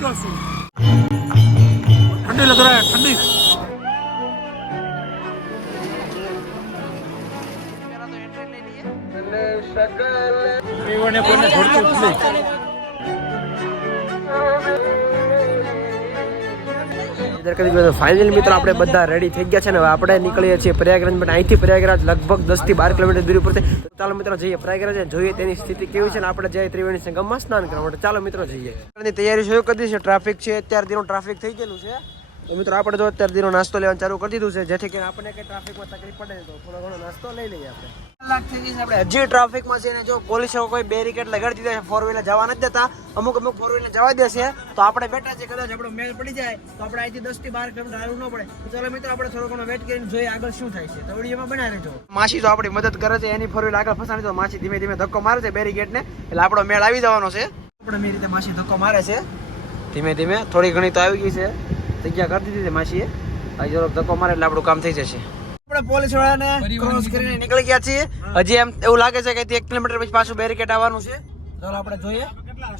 क्यों ठंडी लग रहा है ठंडी मेरा तो एंट्री ले लिए पहले शक्ल ने पूरे छोड़ के उठ शकल કોઈને કરી દીધું ફાઇનલ મિત્રો, આપણે બધા રેડી થઈ ગયા છે ને આપણે નીકળીએ છીએ પ્રયાગરાજ. માટે અહીંથી પ્રયાગરાજ લગભગ દસથી બાર કિલોમીટર દૂર ઉપર ચાલો મિત્રો, જઈએ પ્રયાગરાજ જોઈએ તેની સ્થિતિ કેવી છે ને આપણે જઈએ ત્રિવેણી સંગમમાં સ્નાન કરવા માટે. ચાલો મિત્રો, જઈએ. ની તૈયારી શરૂ કરી દીધી છે. ટ્રાફિક છે, અત્યારે તેનું ટ્રાફિક થઈ ગયેલું છે. મિત્રો, આપણે જો અત્યારે દીનો નાસ્તો લેવાનું ચાલુ કરી દીધું છે. જેથી કરીને આપણને કઈ ટ્રાફિકમાં તકલીફ પડે તો થોડો ઘણો નાસ્તો લઈ લઈએ આપણે. હજી ટ્રાફિકમાં છે ને જો પોલીસો કોઈ બેરિકેડ લગાડી દીધા છે ફોર વ્હીલર જવા નથી દેતા. અમુક અમુક ફોર વ્હીલર જવા દેશે તો આપણે બેઠા છે કદાચ આપણો મેલ પડી જાય, તો આપણે અહીંથી દસથી બાર કિલોમીટર હાલવું ન પડે. તો ચાલો મિત્રો, આપણે થોડો ઘણો વેટ કરીને જોઈએ આગળ શું થાય છે. તો વિડીયોમાં બનાવી રહેજો. માસી તો આપણી મદદ કરે છે, એની ફોર વ્હીલર આગળ ફસાણી તો માસી ધીમે ધીમે ધક્કો મારે છે બેરિકેડ ને એટલે આપણો મેળ આવી જવાનો છે. આપણે મેં રીતે માસી ધક્કો મારે છે. ધીમે ધીમે થોડી ઘણી તો આવી ગઈ છે. જગ્યા કરી દીધી છે માસીએ. હજી ધક્કો મારે એટલે આપણું કામ થઈ જશે. આપણે પોલીસ વાળાને ક્રોસ કરીને નીકળી ગયા છીએ. હજી એમ એવું લાગે છે કે એક કિલોમીટર પછી પાછું બેરિકેટ આવવાનું છે. ચાલો આપણે જોઈએ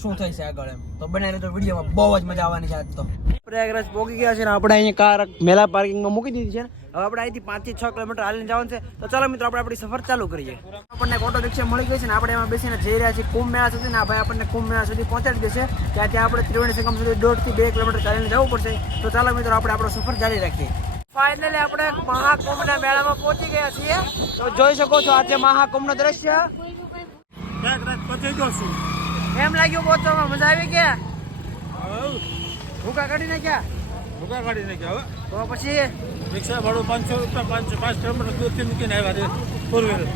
શું થાય છે આગળ એમ. તો બને તો વિડીયોમાં બહુ જ મજા આવવાની છે આજ તો. પ્રયાગરાજ પહોંચી ગયા છે ને આપણે અહીંયા કાર મેલા પાર્કિંગમાં મૂકી દીધી છે ને. હવે આપણે અહીંથી પાંચથી છ કિલોમીટર હાલીને જવાનું છે. તો ચાલો મિત્રો આપણે આપણી સફર ચાલુ કરીએ. આપણને એક ઓટો રિક્ષા મળી ગઈ છે ને આપણે એમાં બેસીને જઈ રહ્યા છીએ કુંભ મેળા સુધી ને. આ ભાઈ આપણને કુંભ મેળા સુધી પહોંચાડી દેશે. ત્યાં ત્યાં આપણે ત્રિવેણી સંગમ સુધી દોઢથી બે કિલોમીટર ચાલીને જવું પડશે. તો ચાલો મિત્રો આપણે આપણો સફર જારી રાખીએ. ફાઇનલી આપણે મહાકુંભના મેળામાં પહોંચી ગયા છીએ. તો જોઈ શકો છો આજે મહાકુંભનું દ્રશ્ય. એમ લાગ્યું પહોંચવામાં મજા આવી ગયા. ભૂકા કાઢી નાખ્યા? ભૂકા કાઢી નાખ્યા હવે તો પછી? રિક્ષા ભાડું પાંચસો રૂપિયા પાંચસો પાંચ કિલોમીટર દૂરથી મૂકીને આવ્યા છે ફોર વ્હીલર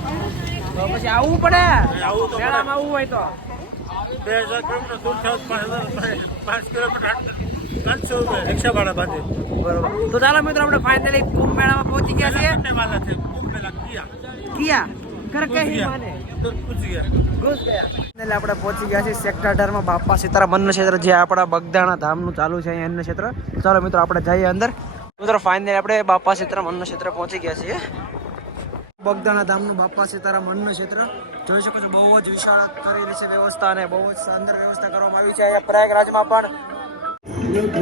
તો પછી આવવું પડે. આવું તો મેળામાં આવવું હોય તો. બે હજાર કિલોમીટર દૂર થયો પાંચ હજાર પાંચ કિલોમીટર પાંચસો રૂપિયા રિક્ષા ભાડા બાંધે બરોબર. તો ચાલો મિત્રો આપણે ફાઇનલી કુંભ મેળામાં પહોંચી ગયા છીએ. કુંભ કિયા કર કહી માને એટલે આપણે પહોંચી ગયા છીએ સેક્ટર અઢારમાં બાપા સીતારામ અન્ન ક્ષેત્ર જે આપણા બગદાણા ધામનું ચાલુ છે અહીંયા અન્ન ક્ષેત્ર. ચાલો મિત્રો આપણે જઈએ અંદર. મિત્રો ફાઇનલી આપણે બાપા સીતારામ અન્ન ક્ષેત્ર પહોંચી ગયા છીએ. બગદાણા ધામનું બાપા સીતારામ અન્ન ક્ષેત્ર. જોઈ શકો છો બહુ જ વિશાળ કરેલી છે વ્યવસ્થા અને બહુ જ શાનદાર વ્યવસ્થા કરવામાં આવી છે. અહીંયા પ્રયાગરાજમાં પણ આપણે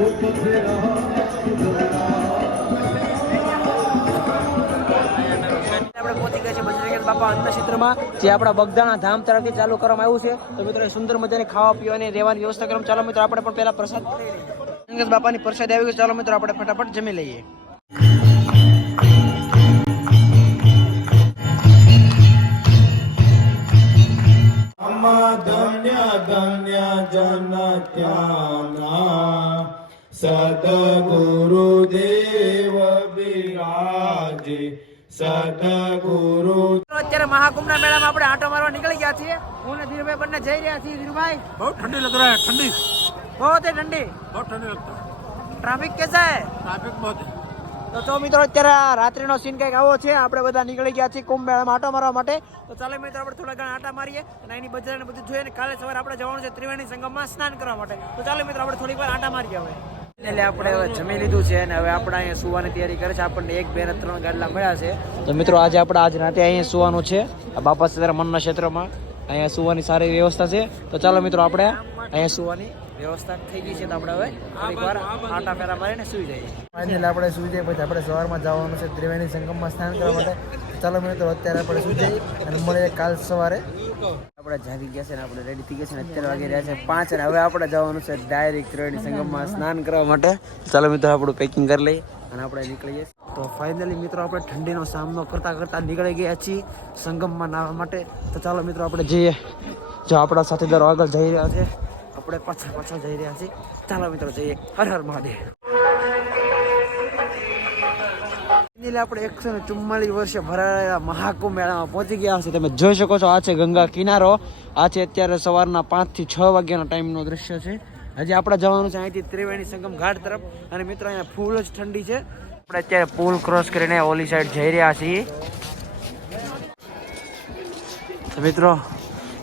પહોંચી ગયા છે બાપા અન્ન જે આપણા બગદાણા ધામ તરફથી ચાલુ કરવામાં આવ્યું છે. તો મિત્રો સુંદર મજાની ખાવા પીવાની રહેવાની વ્યવસ્થા કરવામાં ચાલો મિત્રો, આપણે પણ પહેલા પ્રસાદ લઈ બાપાની પ્રસાદ આવી ગયો ચાલો મિત્રો, આપણે ફટાફટ જમી લઈએ. ધન્ય ધન્ય જન ત્યાના. સદગુરુ દેવ બિરાજે સદગુરુ અત્યારે મહાકુંભના મેળામાં આપણે આટો મારવા નીકળી ગયા છીએ. હું ને ધીરુભાઈ બંને જઈ રહ્યા છીએ. ધીરુભાઈ બહુ ઠંડી લગ રહા હે ઠંડી. બહુ ઠંડી. બહુ ઠંડી લગતા ટ્રાફિક કેસા હે? ટ્રાફિક બહુ તો તો મિત્રો અત્યારે રાત્રિનો સીન કંઈક આવો છે. આપણે બધા નીકળી ગયા છીએ કુંભ મેળામાં આટો મારવા માટે. તો ચાલો મિત્રો આપણે થોડા ઘણા આટા મારીએ અને એની બજાર ને બધું જોઈએ ને કાલે સવારે આપણે જવાનું છે ત્રિવેણી સંગમમાં સ્નાન કરવા માટે. તો ચાલો મિત્રો આપણે થોડીક વાર આંટા મારીએ હવે. એટલે આપણે હવે જમી લીધું છે અને હવે આપણે અહીંયા સુવાની તૈયારી કરે છે. આપણને એક બે ને ત્રણ ગાડલા મળ્યા છે. તો મિત્રો આજે આપણે આજ રાતે અહીંયા સુવાનું છે. આ બાપા સીતારામ મનના ક્ષેત્રમાં અહીંયા સુવાની સારી વ્યવસ્થા છે. તો ચાલો મિત્રો આપણે અહીંયા સુવાની વ્યવસ્થા થઈ ગઈ છે તો આપણે હવે એકવાર આટા ફેરા મારીને સુઈ જઈએ. ફાઇનલ આપણે સુઈ જઈએ પછી આપણે સવારમાં જવાનું છે ત્રિવેણી સંગમમાં સ્નાન કરવા માટે. ચાલો મિત્રો અત્યારે આપણે સુઈ જઈએ અને મળીએ કાલ સવારે. આપણે જાગી ગયા છે ને આપણે રેડી થઈ ગયા છે ને અત્યારે વાગે રહ્યા છે પાંચ અને હવે આપણે જવાનું છે ડાયરેક્ટ ત્રિવેણી સંગમમાં સ્નાન કરવા માટે. ચાલો મિત્રો આપણું પેકિંગ કરી લઈએ અને આપણે નીકળીએ તો ફાઇનલી મિત્રો આપણે ઠંડીનો સામનો કરતાં કરતાં નીકળી ગયા છીએ સંગમમાં નાહવા માટે. તો ચાલો મિત્રો આપણે જઈએ. જો આપણા સાથીદારો આગળ જઈ રહ્યા છે. આપણે પાછા પાછા જઈ રહ્યા છીએ. ચાલો મિત્રો જઈએ. હર હર મહાદેવ. આપણે એકસો ને ચુમ્માલીસ વર્ષે ભરાયેલા મહાકુંભ મેળામાં પહોંચી ગયા છે તમે જોઈ શકો છો, આ છે ગંગા કિનારો. આ છે અત્યારે સવારના પાંચથી છ વાગ્યાના ટાઈમનો દ્રશ્ય છે. હજી આપણે જવાનું છે અહીંથી ત્રિવેણી સંગમ ઘાટ તરફ. અને મિત્રો, અહીંયા ફૂલ જ ઠંડી છે. આપણે અત્યારે પુલ ક્રોસ કરીને ઓલી સાઈડ જઈ રહ્યા છીએ. મિત્રો,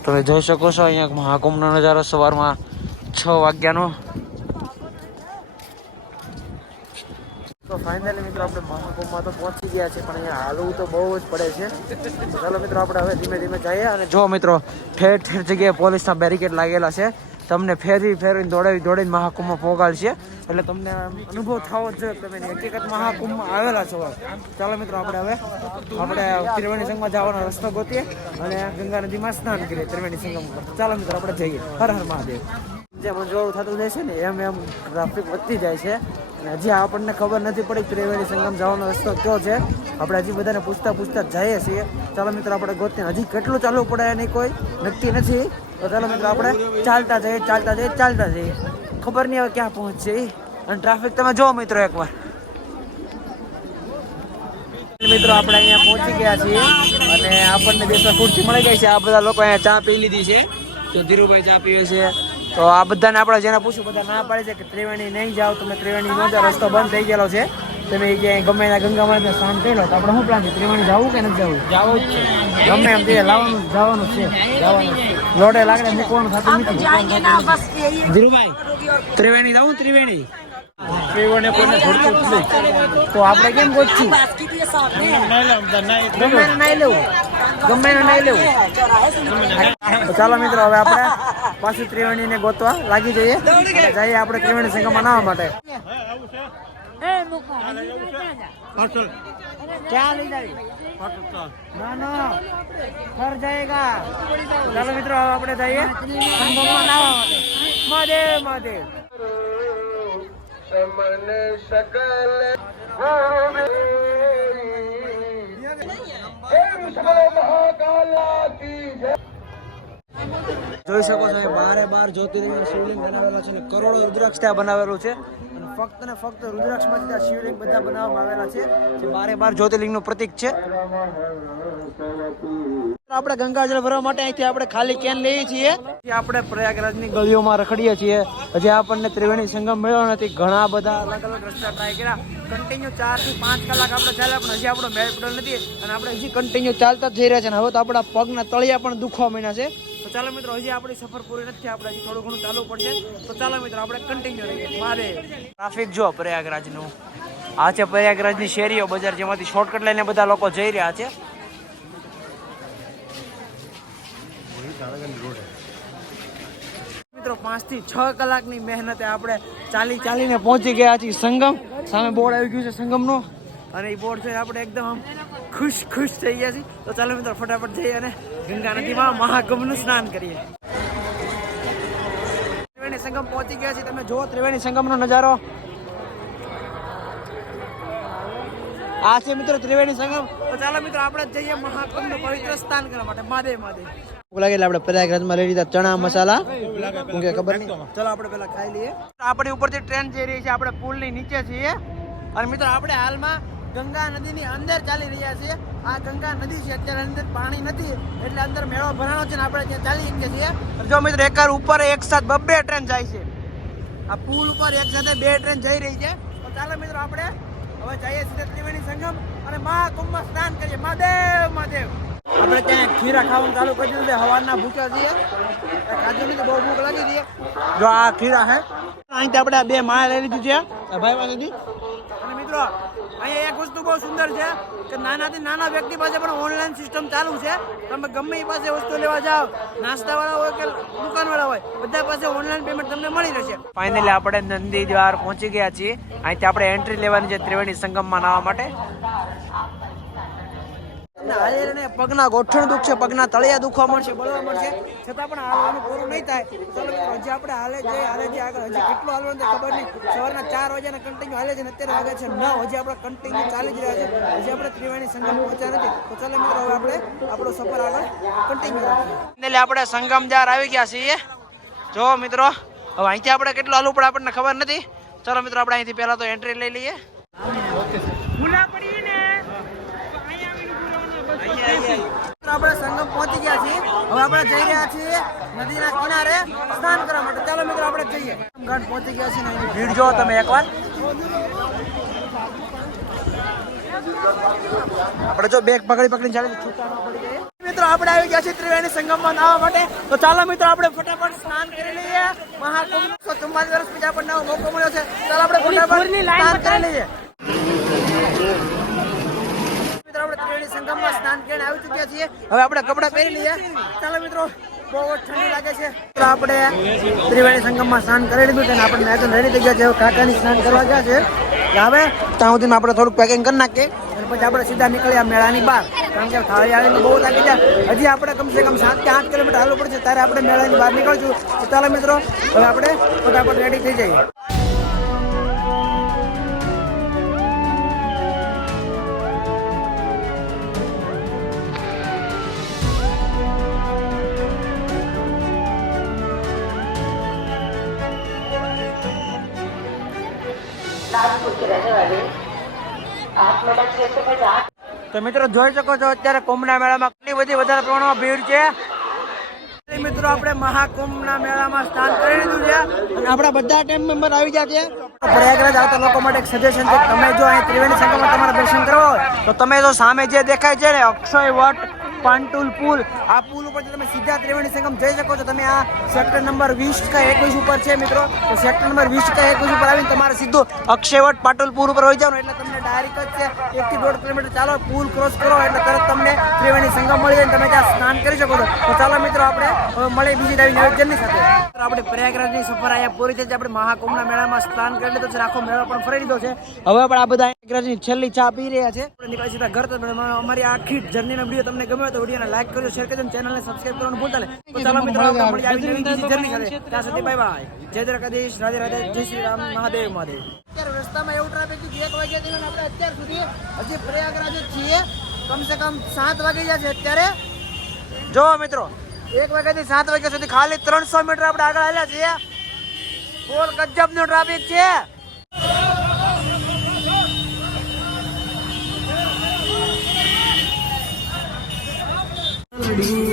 તમે જોઈ શકો છો, અહીંયા મહાકુંભનો નજારો સવારમાં છ વાગ્યાનો. તો ફાઇનલી મિત્રો આપણે મહાકુંભમાં તો પહોંચી ગયા છે પણ અહીંયા હાલવું તો બહુ જ પડે છે. ચાલો મિત્રો આપણે હવે ધીમે ધીમે જઈએ અને જો મિત્રો, ઠેર ઠેર જગ્યાએ પોલીસના બેરિકેડ લાગેલા છે. તમને ફેરવી ફેરવીને દોડાવી દોડીને મહાકુંભમાં પોગાડશે. એટલે તમને અનુભવ થવો જ જોઈએ તમે હકીકત મહાકુંભમાં આવેલા છો. ચાલો મિત્રો, આપણે હવે આપણે ત્રિવેણી સંઘમાં જવાનો રસ્તો ગોતીએ અને ગંગા નદીમાં સ્નાન કરીએ ત્રિવેણી સંગમ ઉપર. ચાલો મિત્રો, આપણે જઈએ. હર હર મહાદેવ. જેમ જોડું થતું જાય છે ને, એમ એમ ટ્રાફિક વધતી જાય છે. અને હજી આપણને ખબર નથી પડી ત્રિવેણી સંગમ જવાનો રસ્તો કયો છે. આપણે હજી બધાને પૂછતા પૂછતા જઈએ છીએ. ચાલો મિત્રો, આપણે ગોતીને હજી કેટલું ચાલવું પડે એની કોઈ નક્કી નથી. તો ચાલો મિત્રો, આપણે ચાલતા જઈએ ચાલતા જઈએ ચાલતા જઈએ. ખબર નહીં હવે ક્યાં પહોંચશે અને ટ્રાફિક તમે જુઓ મિત્રો એકવાર. મિત્રો, આપણે અહીંયા પહોંચી ગયા છીએ. અને આપણને બેસવા ખુરશી મળી ગઈ છે. આ બધા લોકો અહીંયા ચા પી લીધી છે. તો ધીરુભાઈ ચા પીવે છે. તો આ બધાને આપણે જેને પૂછ્યું બધા ના પાડે છે કે ત્રિવેણી નહીં જાઓ તમે ત્રિવેણી ન જાઓ રસ્તો બંધ થઈ ગયેલો છે. તમે ક્યાંય ગમે એના ગંગામાં ત્યાં સ્નાન કરી લો. તો આપણે શું પ્લાન છે? ત્રિવેણી જવું કે નથી જવું? જવું જ છે. ગમે એમ તે લાવવાનું જવાનું છે. જવાનું છે. લોડે લાગડે મૂકવાનું થતું નથી. ધીરુભાઈ ત્રિવેણી જવું ત્રિવેણી? તો આપણે કેમ ગોતશું? ગમે લેવું. ગમે નહીં લેવું. ચાલો મિત્રો હવે આપણે પાછું ત્રિવેણીને ગોતવા લાગી જઈએ. જઈએ આપણે ત્રિવેણી સંગમ નાહવા માટે. ચાલ. ના ના. ઘર જાયેગા. ચાલો મિત્રો હવે આપણે જઈએ સંગમમાં નાહવા માટે. મહાદેવ મહાદેવ. જોઈ શકો છો બારે બાર જ્યોતિર્લિંગ શિવલિંગ બનાવેલો છે કરોડો રુદ્રાક્ષ ત્યાં બનાવેલું છે. ફક્ત ને ફક્ત રુદ્રાક્ષમાંથી આ શિવલિંગ બધા બનાવવામાં આવેલા છે, જે બારે બાર જ્યોતિર્લિંગનું પ્રતીક છે. આપણે ગંગાજળ ભરવા માટે અહીંથી આપણે ખાલી કેન લઈએ છીએ. આપણે પ્રયાગરાજની ગલીઓમાં રખડીએ છીએ. હજી આપણને ત્રિવેણી સંગમ મળ્યો નથી. ઘણા બધા અલગ અલગ રસ્તા ટ્રાય કર્યા. કન્ટિન્યુ ચારથી પાંચ કલાક આપણે ચાલ્યા, પણ હજી આપણો મેળ પડ્યો નથી. અને આપણે હજી કન્ટિન્યુ ચાલતા જ જઈ રહ્યા છે. અને હવે તો આપણા પગના તળિયા પણ દુખવા માંડ્યા છે. ચાલો મિત્રો, હજી આપણી સફર પૂરી નથી આપણે હજી થોડું ઘણું ચાલુ પડશે. તો ચાલો મિત્રો, આપણે કન્ટિન્યુ રહીએ. મારે ટ્રાફિક જો પ્રયાગરાજનું. આ છે પ્રયાગરાજની શેરીઓ, બજાર જેમાંથી શોર્ટકટ લઈને બધા લોકો જઈ રહ્યા છે. મિત્રો પાંચથી છ કલાકની મહેનતે આપણે ચાલી ચાલીને પહોંચી ગયા છીએ સંગમ. સામે બોર્ડ આવી ગયું છે સંગમનો. અને એ બોર્ડ છે આપણે એકદમ ખુશ ખુશ થઈ ગયા છીએ. તો ચાલો મિત્રો ફટાફટ જઈએ અને ગંગા નદીમાં મહાકુંભનું સ્નાન કરીએ. ત્રિવેણી સંગમ પહોંચી ગયા છીએ. તમે જુઓ ત્રિવેણી સંગમનો નજારો. આ છે મિત્રો ત્રિવેણી સંગમ. તો ચાલો મિત્રો આપણે જઈએ મહાકુંભનું પવિત્ર સ્નાન કરવા માટે. માદે માદે ભૂખ લાગે એટલે આપણે પ્રયાગરાજમાં લઈ લીધા ચણા મસાલા. કેમ કે ખબર નહીં. ચલો આપણે પેલા ખાઈ લઈએ. આપણી ઉપરથી ટ્રેન જઈ રહી છે. આપણે પુલની નીચે છીએ. અને મિત્રો આપણે હાલમાં ગંગા નદીની અંદર ચાલી રહ્યા છીએ આ ગંગા નદી છે, અત્યારે અંદર પાણી નથી, એટલે અંદર મેળો ભરાણો છે ને આપણે ત્યાં ચાલી શકીએ છીએ. જો મિત્ર એક ઉપર એક સાથ બબ્બે ટ્રેન જાય છે. આ પુલ ઉપર એક સાથે બે ટ્રેન જઈ રહી છે. તો ચાલો મિત્રો આપણે હવે જઈએ છીએ ત્રિવેણી સંગમ અને મહાકુંભમાં સ્નાન કરીએ. મહાદેવ મહાદેવ. આપણે ત્યાં ખીરા ખાવાનું ચાલુ કરી દીધું છે. હવારના ભૂખ્યા છીએ. ખાધું નથી બહુ ભૂખ લાગી છે જો આ ખીરા હે. અહીંથી આપણે બે માળ લઈ લીધું છે. ભાઈ પાસેથી અને મિત્રો અહીંયા એક વસ્તુ બહુ સુંદર છે કે નાનાથી નાના વ્યક્તિ પાસે પણ ઓનલાઈન સિસ્ટમ ચાલુ છે. તમે ગમે એ પાસે વસ્તુ લેવા જાઓ, નાસ્તાવાળા હોય કે દુકાનવાળા હોય, બધા પાસે ઓનલાઈન પેમેન્ટ તમને મળી રહેશે. ફાઇનલી આપણે નંદી દ્વાર પહોંચી ગયા છીએ. અહીંથી આપણે એન્ટ્રી લેવાની છે ત્રિવેણી સંગમમાં નાવા માટે. પગના ગોઠણ દુખશે પગના તળિયા દુખવા મળશે, બળવા મળશે. છતાં પણ હાલવાનું પૂરું નહીં થાય. ચાલો હજી આપણે હાલે જઈએ હાલે જઈએ આગળ. હજી કેટલું હાલવાનું ખબર નહીં. સવારના ચાર વાગ્યાના કન્ટિન્યુ હાલે છે અત્યારે વાગે છે નવ. હજી આપણે કન્ટિન્યુ ચાલી જ રહ્યા છે. હજી આપણે ત્રિવેણી સંગમ પહોંચ્યા નથી. તો ચાલો મિત્રો, હવે આપણે આપણો સફર આગળ કન્ટિન્યુ એટલે આપણે સંગમ જાર આવી ગયા છીએ. જો મિત્રો, હવે અહીંથી આપણે કેટલું હાલવું પડે આપણને ખબર નથી. ચાલો મિત્રો, આપણે અહીંથી પહેલાં તો એન્ટ્રી લઈ લઈએ. મિત્રો આપણે સંગમ પહોંચી ગયા છીએ. હવે આપણે જઈ રહ્યા છીએ નદીના કિનારે સ્નાન કરવા માટે. ચાલો મિત્રો આપણે જઈએ. ગઢ પહોંચી ગયા છીએ ભીડ જો તમે એકવાર. આપણે જો બેગ પકડી પકડી ચાલી છૂટા ન પડી મિત્રો આપણે આવી ગયા છીએ ત્રિવેણી સંગમમાં નાવા માટે. તો ચાલો મિત્રો આપણે ફટાફટ સ્નાન કરી લઈએ. મહાકુંભ સો ચુમ્માલીસ વર્ષ પછી આપણને નવો મોકો મળ્યો છે. ચાલો આપણે ફટાફટ સ્નાન કરી લઈએ. ત્રિવેણી સંગમમાં સ્નાન કરીને આવી ચૂક્યા છીએ. હવે આપણે કપડાં પહેરી લઈએ. ચાલો મિત્રો, બહુ ઠંડી લાગે છે. તો આપણે ત્રિવેણી સંગમમાં સ્નાન કરી લીધું છે અને આપણે નાયતન રેડી થઈ ગયા છે. કાકાની સ્નાન કરવા ગયા છે. હવે ત્યાં સુધીમાં આપણે થોડુંક પેકિંગ કરી નાખીએ. પછી આપણે સીધા નીકળ્યા મેળાની બહાર. કારણ કે થાળી બહુ લાગી જાય હજી આપણે કમસે કમ સાત કે આઠ કિલોમીટર હાલવું પડશે. ત્યારે આપણે મેળાની બહાર નીકળશું. ચાલો મિત્રો, હવે આપણે ફટાફટ રેડી થઈ જઈએ. તો મિત્રો જોઈ શકો છો અત્યારે કુંભના મેળામાં કેટલી બધી વધારે પ્રમાણમાં ભીડ છે. મિત્રો આપણે મહાકુંભના મેળામાં સ્નાન કરી લીધું છે અને આપણા બધા ટીમ મેમ્બર આવી ગયા છે. પ્રયાગરાજ આવતા લોકો માટે એક સજેશન છે તમે જો અહીં ત્રિવેણી સંગમમાં તમારે દર્શન કરો તો તમે જો સામે જે દેખાય છે ને અક્ષય વટ પાંટુલ પુલ આ પુલ ઉપર તમે સીધા ત્રિવેણી સંગમ જઈ શકો છો, તમે આ સેક્ટર નંબર વીસ કા એકવીસ ઉપર છે મિત્રો. તો સેક્ટર નંબર વીસ કા એકવીસ ઉપર આવીને તમારે સીધું અક્ષયવટ પાટુલ પુલ ઉપર હોઈ જાવ એટલે તમને ડાયરેક્ટ જ છે. એક થી દોઢ કિલોમીટર ચાલો, પુલ ક્રોસ કરો એટલે તરત તમને ત્રિવેણી સંગમ મળી જાય તમે ત્યાં સ્નાન કરી શકો છો. તો ચાલો મિત્રો, આપણે મળે બીજી નવી નિવેદનની સાથે. આપણે પ્રયાગરાજની સફર અહીંયા પૂરી થઈ છે. આપણે મહાકુંભના મેળામાં સ્નાન કરી લીધો છે. આખો મેળો પણ ફરી લીધો છે. હવે આપણે આ બધા પ્રયાગરાજની છેલ્લી ચા પી રહ્યા છે. નીકળી સીધા ઘર. તો અમારી આખી જર્નીનો વીડિયો તમને ગમ્યો હોય તો વિડીયોને લાઈક કરજો શેર કરજો ચેનલને સબસ્ક્રાઈબ કરવાનું ભૂલતા નહીં. તો ચાલો મિત્રો આવી જર્ની ત્યાં સુધી બાય બાય જય દ્વારકાધીશ રાધે રાધે જય શ્રી રામ મહાદેવ મહાદેવ. અત્યારે રસ્તામાં એવું ટ્રાફિક છે એક વાગ્યા થી આપણે અત્યાર સુધી હજી પ્રયાગરાજ છીએ. કમસે કમ સાત વાગી છે અત્યારે. જો મિત્રો એક વાગ્યાથી સાત વાગ્યા સુધી ખાલી ત્રણસો મીટર આપણે આગળ આવ્યા છીએ. ફોર ગજબનું ટ્રાફિક છે. move.